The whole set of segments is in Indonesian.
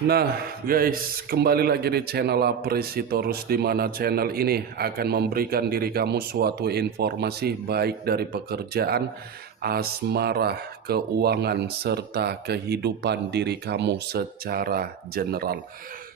Nah guys, kembali lagi di channel Apresitorus, di mana channel ini akan memberikan diri kamu suatu informasi baik dari pekerjaan, asmara, keuangan, serta kehidupan diri kamu secara general.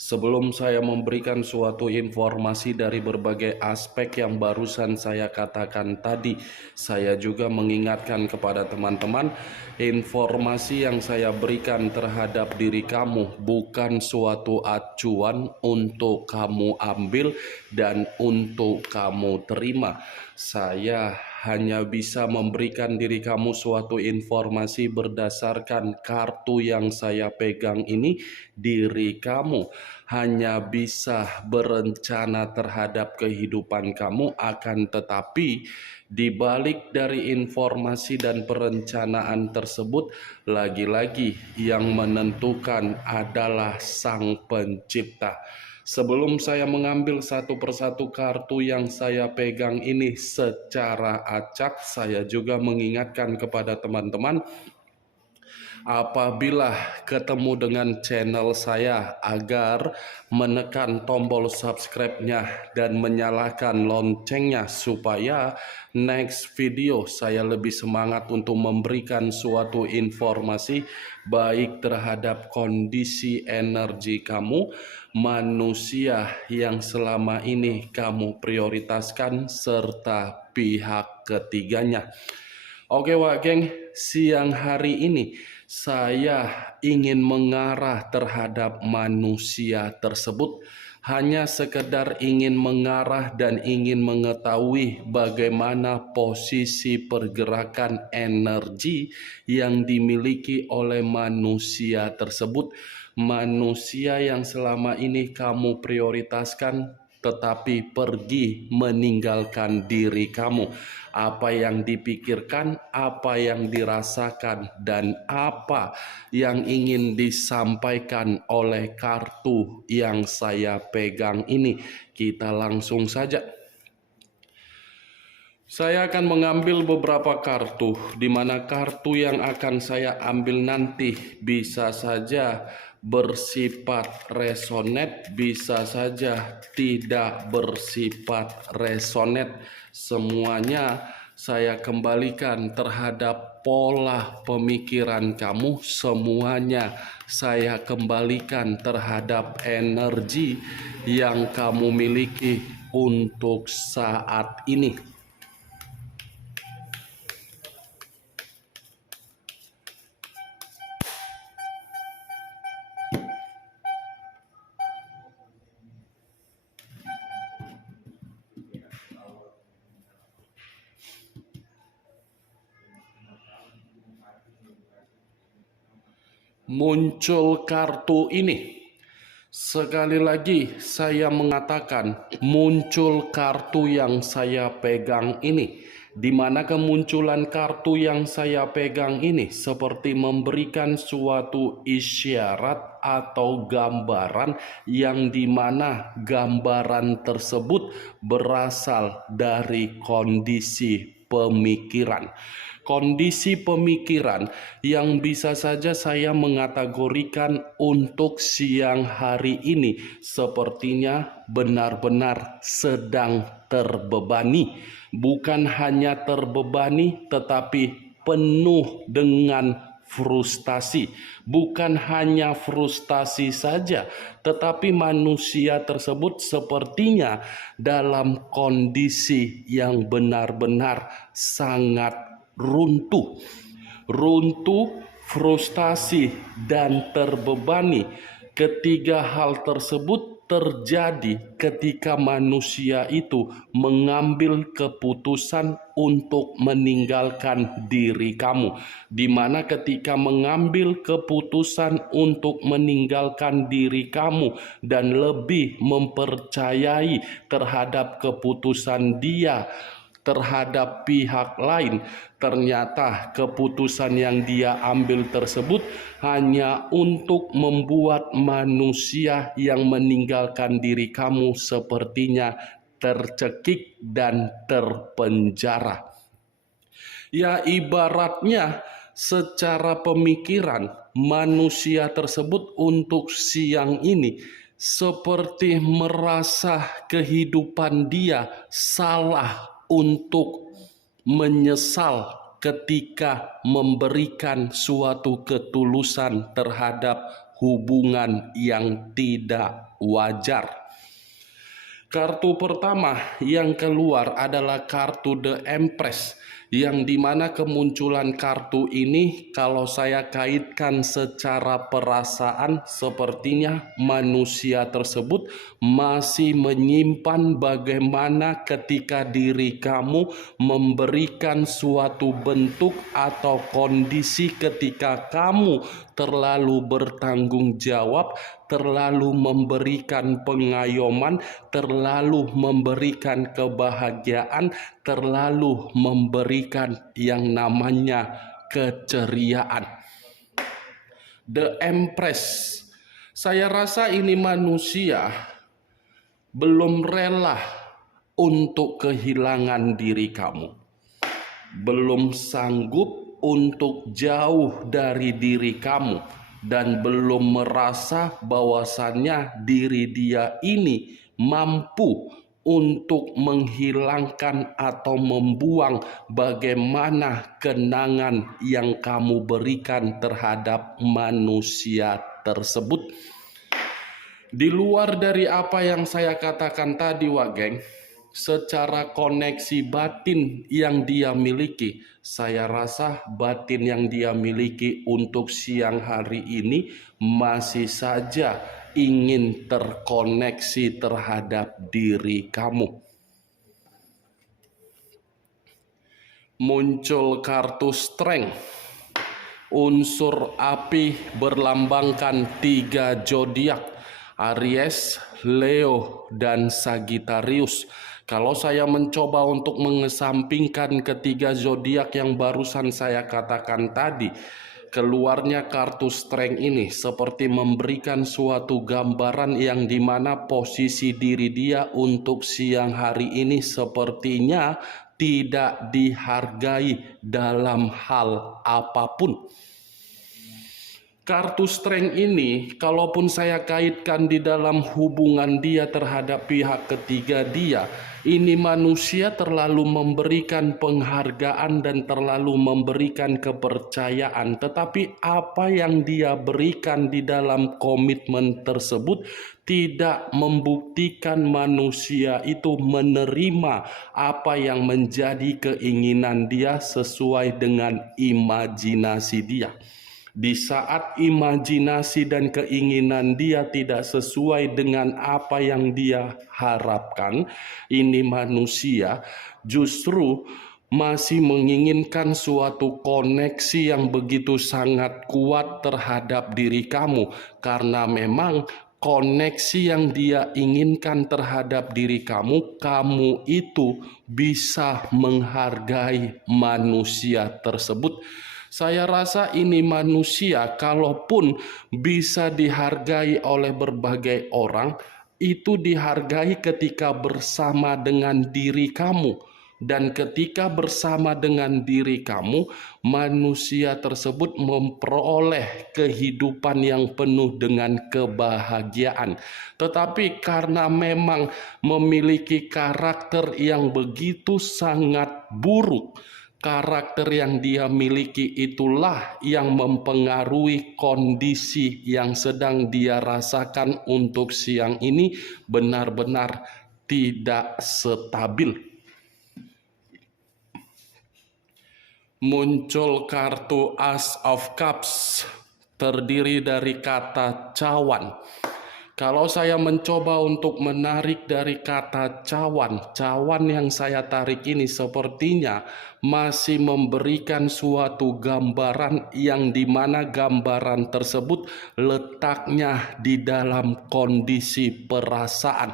Sebelum saya memberikan suatu informasi dari berbagai aspek yang barusan saya katakan tadi, saya juga mengingatkan kepada teman-teman, informasi yang saya berikan terhadap diri kamu bukan suatu acuan untuk kamu ambil dan untuk kamu terima. Saya hanya bisa memberikan diri kamu suatu informasi berdasarkan kartu yang saya pegang ini. Diri kamu hanya bisa berencana terhadap kehidupan kamu, akan tetapi di balik dari informasi dan perencanaan tersebut, lagi-lagi yang menentukan adalah Sang Pencipta. Sebelum saya mengambil satu persatu kartu yang saya pegang ini secara acak, saya juga mengingatkan kepada teman-teman, apabila ketemu dengan channel saya, agar menekan tombol subscribe-nya dan menyalakan loncengnya supaya next video saya lebih semangat untuk memberikan suatu informasi baik terhadap kondisi energi kamu, manusia yang selama ini kamu prioritaskan, serta pihak ketiganya. Oke Wak Geng, siang hari ini saya ingin mengarah terhadap manusia tersebut. Hanya sekedar ingin mengarah dan ingin mengetahui bagaimana posisi pergerakan energi yang dimiliki oleh manusia tersebut. Manusia yang selama ini kamu prioritaskan tetapi pergi meninggalkan diri kamu. Apa yang dipikirkan, apa yang dirasakan, dan apa yang ingin disampaikan oleh kartu yang saya pegang ini. Kita langsung saja. Saya akan mengambil beberapa kartu, di mana kartu yang akan saya ambil nanti bisa saja bersifat resonate, bisa saja tidak bersifat resonate. Semuanya saya kembalikan terhadap pola pemikiran kamu, semuanya saya kembalikan terhadap energi yang kamu miliki untuk saat ini. Muncul kartu ini. Sekali lagi saya mengatakan, muncul kartu yang saya pegang ini, di mana kemunculan kartu yang saya pegang ini seperti memberikan suatu isyarat atau gambaran, yang dimana gambaran tersebut berasal dari kondisi pemikiran. Kondisi pemikiran yang bisa saja saya mengategorikan untuk siang hari ini sepertinya benar-benar sedang terbebani. Bukan hanya terbebani, tetapi penuh dengan frustasi. Bukan hanya frustasi saja, tetapi manusia tersebut sepertinya dalam kondisi yang benar-benar sangat runtuh, frustasi, dan terbebani. Ketiga hal tersebut terjadi ketika manusia itu mengambil keputusan untuk meninggalkan diri kamu, di mana ketika mengambil keputusan untuk meninggalkan diri kamu dan lebih mempercayai terhadap keputusan dia terhadap pihak lain, ternyata keputusan yang dia ambil tersebut hanya untuk membuat manusia yang meninggalkan diri kamu sepertinya tercekik dan terpenjara. Ya, ibaratnya secara pemikiran manusia tersebut untuk siang ini seperti merasa kehidupan dia salah untuk menyesal ketika memberikan suatu ketulusan terhadap hubungan yang tidak wajar. Kartu pertama yang keluar adalah kartu The Empress, yang dimana kemunculan kartu ini kalau saya kaitkan secara perasaan sepertinya manusia tersebut masih menyimpan bagaimana ketika diri kamu memberikan suatu bentuk atau kondisi ketika kamu terlalu bertanggung jawab, terlalu memberikan pengayoman, terlalu memberikan kebahagiaan, terlalu memberikan yang namanya keceriaan. The Empress, saya rasa ini manusia belum rela untuk kehilangan diri kamu, belum sanggup untuk jauh dari diri kamu, dan belum merasa bahwasannya diri dia ini mampu untuk menghilangkan atau membuang bagaimana kenangan yang kamu berikan terhadap manusia tersebut. Di luar dari apa yang saya katakan tadi, Wageng, secara koneksi batin yang dia miliki, saya rasa batin yang dia miliki untuk siang hari ini masih saja ingin terkoneksi terhadap diri kamu. Muncul kartu Strength, unsur api berlambangkan 3 zodiak, Aries, Leo, dan Sagittarius. Kalau saya mencoba untuk mengesampingkan ketiga zodiak yang barusan saya katakan tadi, keluarnya kartu Strength ini seperti memberikan suatu gambaran yang dimana posisi diri dia untuk siang hari ini sepertinya tidak dihargai dalam hal apapun. Kartu Strength ini, kalaupun saya kaitkan di dalam hubungan dia terhadap pihak ketiga dia, ini manusia terlalu memberikan penghargaan dan terlalu memberikan kepercayaan. Tetapi apa yang dia berikan di dalam komitmen tersebut tidak membuktikan manusia itu menerima apa yang menjadi keinginan dia sesuai dengan imajinasi dia. Di saat imajinasi dan keinginan dia tidak sesuai dengan apa yang dia harapkan, ini manusia justru masih menginginkan suatu koneksi yang begitu sangat kuat terhadap diri kamu, karena memang koneksi yang dia inginkan terhadap diri kamu, kamu itu bisa menghargai manusia tersebut. Saya rasa ini manusia, kalaupun bisa dihargai oleh berbagai orang, itu dihargai ketika bersama dengan diri kamu. Dan ketika bersama dengan diri kamu, manusia tersebut memperoleh kehidupan yang penuh dengan kebahagiaan. Tetapi karena memang memiliki karakter yang begitu sangat buruk, karakter yang dia miliki itulah yang mempengaruhi kondisi yang sedang dia rasakan untuk siang ini benar-benar tidak stabil. Muncul kartu Ace of Cups, terdiri dari kata cawan. Kalau saya mencoba untuk menarik dari kata cawan, cawan yang saya tarik ini sepertinya masih memberikan suatu gambaran yang dimana gambaran tersebut letaknya di dalam kondisi perasaan.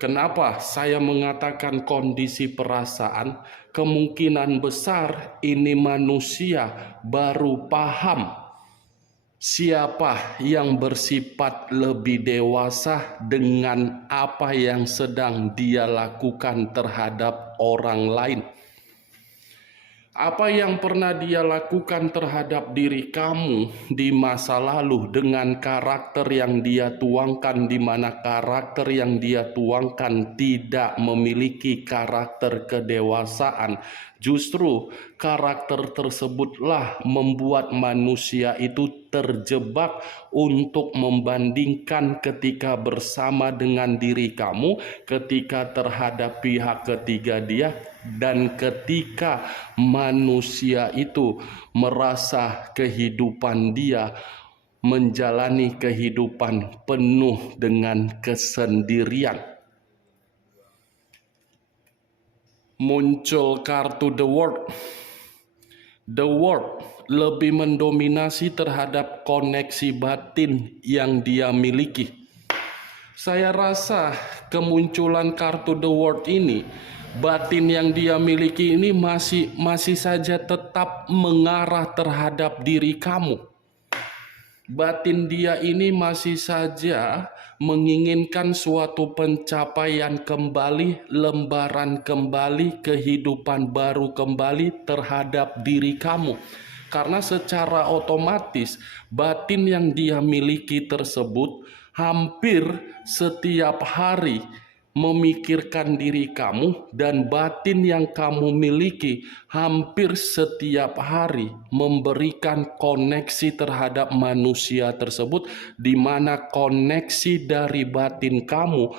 Kenapa saya mengatakan kondisi perasaan? Kemungkinan besar ini manusia baru paham siapa yang bersifat lebih dewasa dengan apa yang sedang dia lakukan terhadap orang lain. Apa yang pernah dia lakukan terhadap diri kamu di masa lalu dengan karakter yang dia tuangkan, di mana karakter yang dia tuangkan tidak memiliki karakter kedewasaan. Justru karakter tersebutlah membuat manusia itu terjebak untuk membandingkan ketika bersama dengan diri kamu, ketika terhadap pihak ketiga dia, dan ketika manusia itu merasa kehidupan dia menjalani kehidupan penuh dengan kesendirian. Muncul kartu The World. The World lebih mendominasi terhadap koneksi batin yang dia miliki. Saya rasa kemunculan kartu The World ini, batin yang dia miliki ini masih saja tetap mengarah terhadap diri kamu. Batin dia ini masih saja menginginkan suatu pencapaian kembali, lembaran kembali, kehidupan baru kembali terhadap diri kamu. Karena secara otomatis batin yang dia miliki tersebut hampir setiap hari memikirkan diri kamu, dan batin yang kamu miliki hampir setiap hari memberikan koneksi terhadap manusia tersebut, di mana koneksi dari batin kamu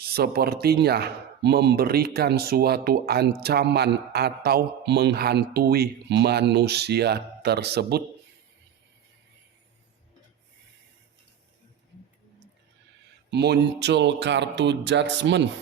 sepertinya memberikan suatu ancaman atau menghantui manusia tersebut. Muncul kartu Judgment.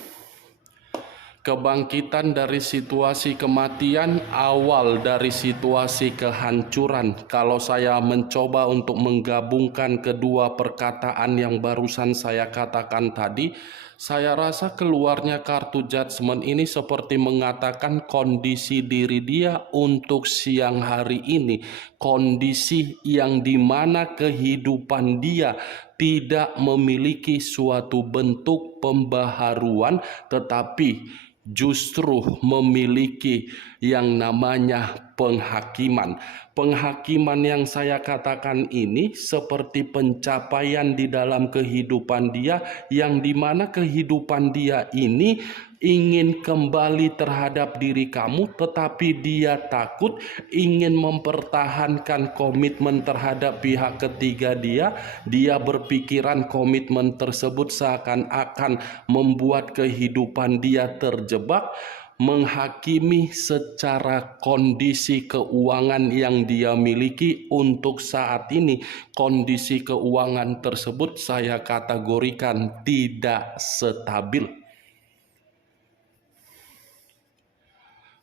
Kebangkitan dari situasi kematian, awal dari situasi kehancuran. Kalau saya mencoba untuk menggabungkan kedua perkataan yang barusan saya katakan tadi, saya rasa keluarnya kartu Judgment ini seperti mengatakan kondisi diri dia untuk siang hari ini, kondisi yang dimana kehidupan dia tidak memiliki suatu bentuk pembaharuan, tetapi justru memiliki yang namanya penghakiman. Penghakiman yang saya katakan ini seperti pencapaian di dalam kehidupan dia, yang dimana kehidupan dia ini ingin kembali terhadap diri kamu, tetapi dia takut, ingin mempertahankan komitmen terhadap pihak ketiga dia. Dia berpikiran komitmen tersebut seakan-akan membuat kehidupan dia terjebak, menghakimi secara kondisi keuangan yang dia miliki untuk saat ini. Kondisi keuangan tersebut saya kategorikan tidak stabil.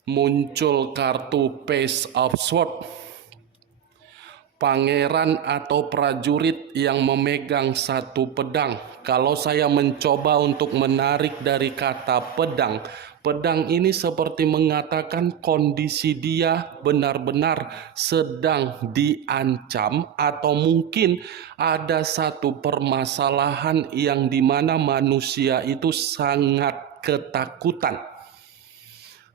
Muncul kartu Page of Swords. Pangeran atau prajurit yang memegang satu pedang. Kalau saya mencoba untuk menarik dari kata pedang, pedang ini seperti mengatakan kondisi dia benar-benar sedang diancam, atau mungkin ada satu permasalahan yang dimana manusia itu sangat ketakutan.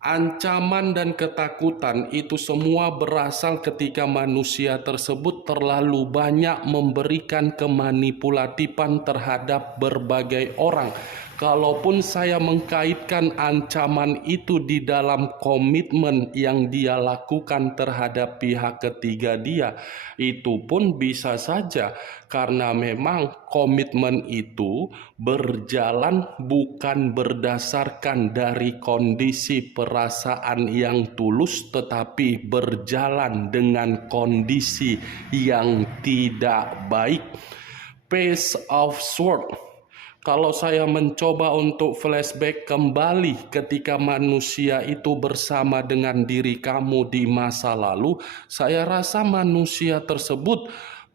Ancaman dan ketakutan itu semua berasal ketika manusia tersebut terlalu banyak memberikan kemanipulatifan terhadap berbagai orang. Kalaupun saya mengkaitkan ancaman itu di dalam komitmen yang dia lakukan terhadap pihak ketiga dia, itu pun bisa saja karena memang komitmen itu berjalan bukan berdasarkan dari kondisi perasaan yang tulus, tetapi berjalan dengan kondisi yang tidak baik. Page of Swords. Kalau saya mencoba untuk flashback kembali ketika manusia itu bersama dengan diri kamu di masa lalu, saya rasa manusia tersebut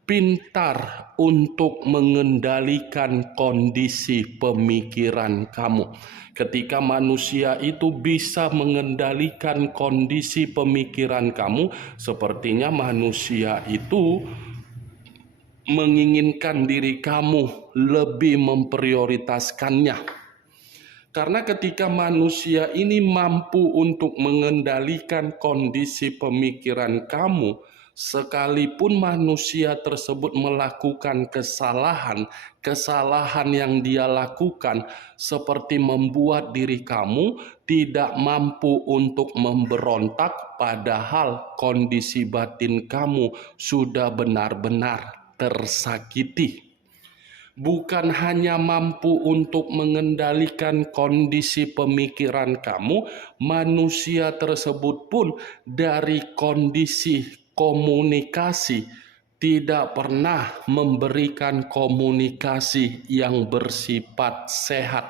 pintar untuk mengendalikan kondisi pemikiran kamu. Ketika manusia itu bisa mengendalikan kondisi pemikiran kamu, sepertinya manusia itu menginginkan diri kamu lebih memprioritaskannya. Karena ketika manusia ini mampu untuk mengendalikan kondisi pemikiran kamu, sekalipun manusia tersebut melakukan kesalahan yang dia lakukan seperti membuat diri kamu tidak mampu untuk memberontak, padahal kondisi batin kamu sudah benar-benar tersakiti. Bukan hanya mampu untuk mengendalikan kondisi pemikiran kamu, manusia tersebut pun dari kondisi komunikasi tidak pernah memberikan komunikasi yang bersifat sehat.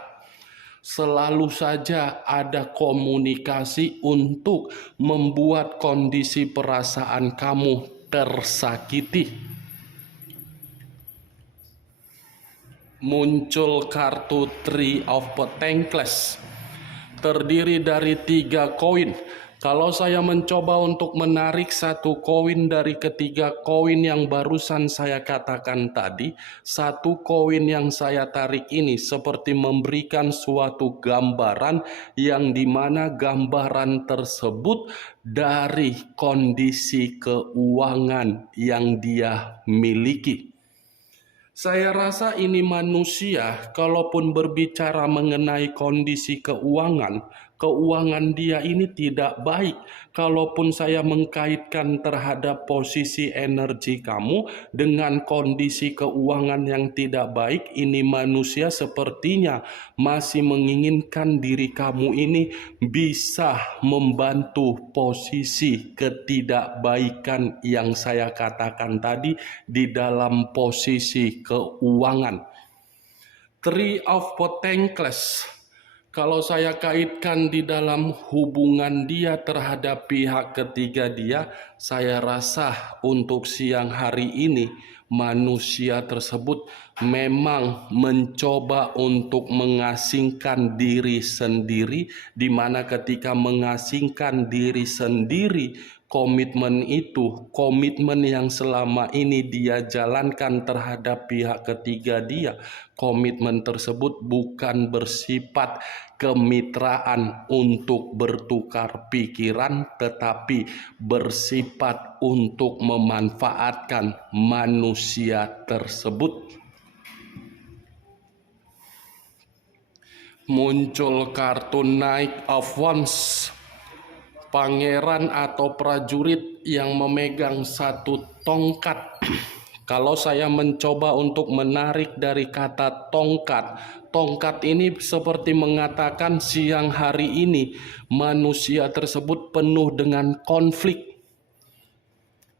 Selalu saja ada komunikasi untuk membuat kondisi perasaan kamu tersakiti. Muncul kartu Three of Pentacles, terdiri dari 3 koin. Kalau saya mencoba untuk menarik 1 koin dari ketiga koin yang barusan saya katakan tadi, 1 koin yang saya tarik ini seperti memberikan suatu gambaran yang dimana gambaran tersebut dari kondisi keuangan yang dia miliki. Saya rasa ini manusia, kalaupun berbicara mengenai kondisi keuangan dia ini tidak baik. Kalaupun saya mengkaitkan terhadap posisi energi kamu dengan kondisi keuangan yang tidak baik, ini manusia sepertinya masih menginginkan diri kamu ini bisa membantu posisi ketidakbaikan yang saya katakan tadi di dalam posisi keuangan. Three of Pentacles, kalau saya kaitkan di dalam hubungan dia terhadap pihak ketiga dia, saya rasa untuk siang hari ini manusia tersebut memang mencoba untuk mengasingkan diri sendiri, di mana ketika mengasingkan diri sendiri, komitmen yang selama ini dia jalankan terhadap pihak ketiga dia, komitmen tersebut bukan bersifat kemitraan untuk bertukar pikiran, tetapi bersifat untuk memanfaatkan manusia tersebut. Muncul kartu Knight of Wands, pangeran atau prajurit yang memegang 1 tongkat. Kalau saya mencoba untuk menarik dari kata tongkat ini seperti mengatakan siang hari ini manusia tersebut penuh dengan konflik.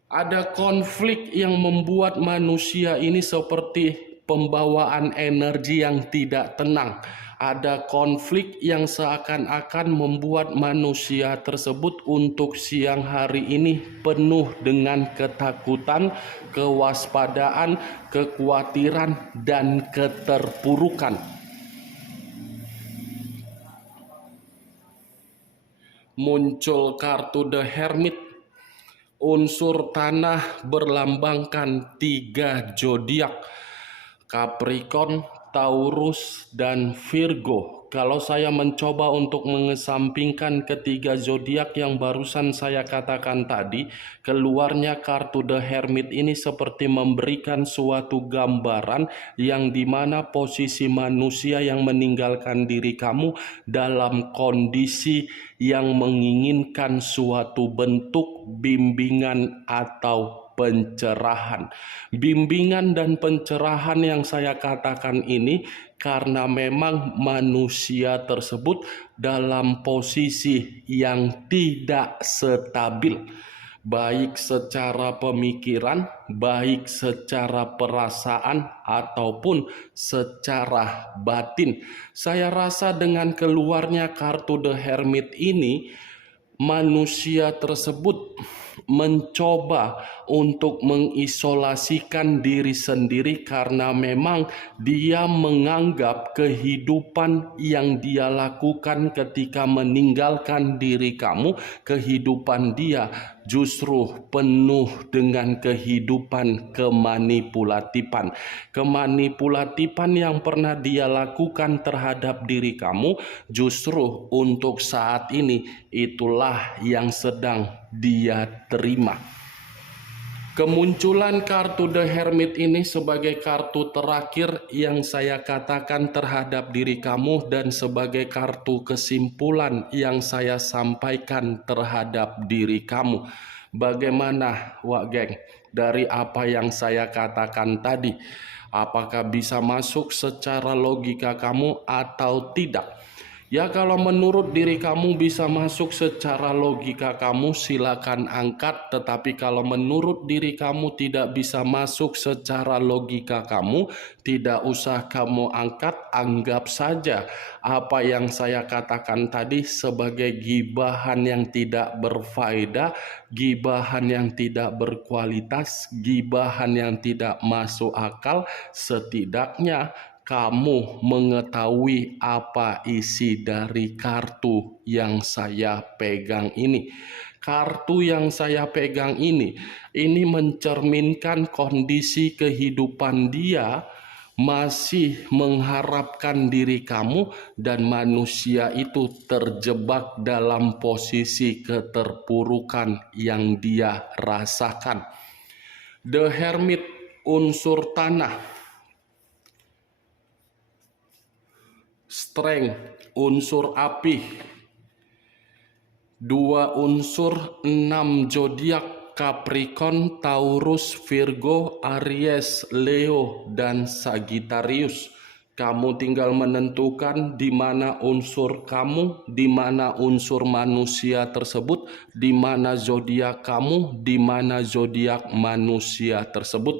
Ada konflik yang membuat manusia ini seperti pembawaan energi yang tidak tenang. Ada konflik yang seakan-akan membuat manusia tersebut untuk siang hari ini penuh dengan ketakutan, kewaspadaan, kekhawatiran, dan keterpurukan. Muncul kartu The Hermit, unsur tanah berlambangkan 3 zodiak, Capricorn, Taurus, dan Virgo. Kalau saya mencoba untuk mengesampingkan ketiga zodiak yang barusan saya katakan tadi, keluarnya kartu The Hermit ini seperti memberikan suatu gambaran yang dimana posisi manusia yang meninggalkan diri kamu dalam kondisi yang menginginkan suatu bentuk bimbingan atau pencerahan. Bimbingan dan pencerahan yang saya katakan ini karena memang manusia tersebut dalam posisi yang tidak stabil, baik secara pemikiran, baik secara perasaan, ataupun secara batin. Saya rasa dengan keluarnya kartu The Hermit ini, manusia tersebut mencoba untuk mengisolasikan diri sendiri karena memang dia menganggap kehidupan yang dia lakukan ketika meninggalkan diri kamu, kehidupan dia justru penuh dengan kehidupan kemanipulatifan. Kemanipulatifan yang pernah dia lakukan terhadap diri kamu, justru untuk saat ini itulah yang sedang dia terima. Kemunculan kartu The Hermit ini sebagai kartu terakhir yang saya katakan terhadap diri kamu dan sebagai kartu kesimpulan yang saya sampaikan terhadap diri kamu. Bagaimana, Wak Geng, dari apa yang saya katakan tadi? Apakah bisa masuk secara logika kamu atau tidak? Ya, kalau menurut diri kamu bisa masuk secara logika kamu, silakan angkat. Tetapi kalau menurut diri kamu tidak bisa masuk secara logika kamu, tidak usah kamu angkat. Anggap saja apa yang saya katakan tadi sebagai gibahan yang tidak berfaedah, gibahan yang tidak berkualitas, gibahan yang tidak masuk akal. Setidaknya kamu mengetahui apa isi dari kartu yang saya pegang ini. Kartu yang saya pegang ini mencerminkan kondisi kehidupan dia masih mengharapkan diri kamu, dan manusia itu terjebak dalam posisi keterpurukan yang dia rasakan. The Hermit unsur tanah, Strength unsur api, 2 unsur 6 zodiak Capricorn, Taurus, Virgo, Aries, Leo, dan Sagittarius. Kamu tinggal menentukan di mana unsur kamu, di mana unsur manusia tersebut, di mana zodiak kamu, di mana zodiak manusia tersebut.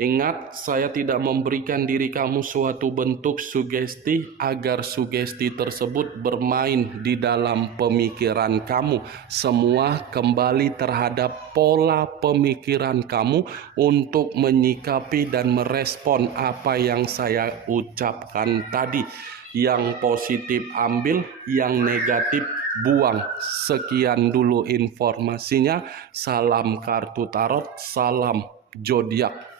Ingat, saya tidak memberikan diri kamu suatu bentuk sugesti agar sugesti tersebut bermain di dalam pemikiran kamu. Semua kembali terhadap pola pemikiran kamu untuk menyikapi dan merespon apa yang saya ucapkan tadi. Yang positif ambil, yang negatif buang. Sekian dulu informasinya. Salam kartu tarot, salam zodiak.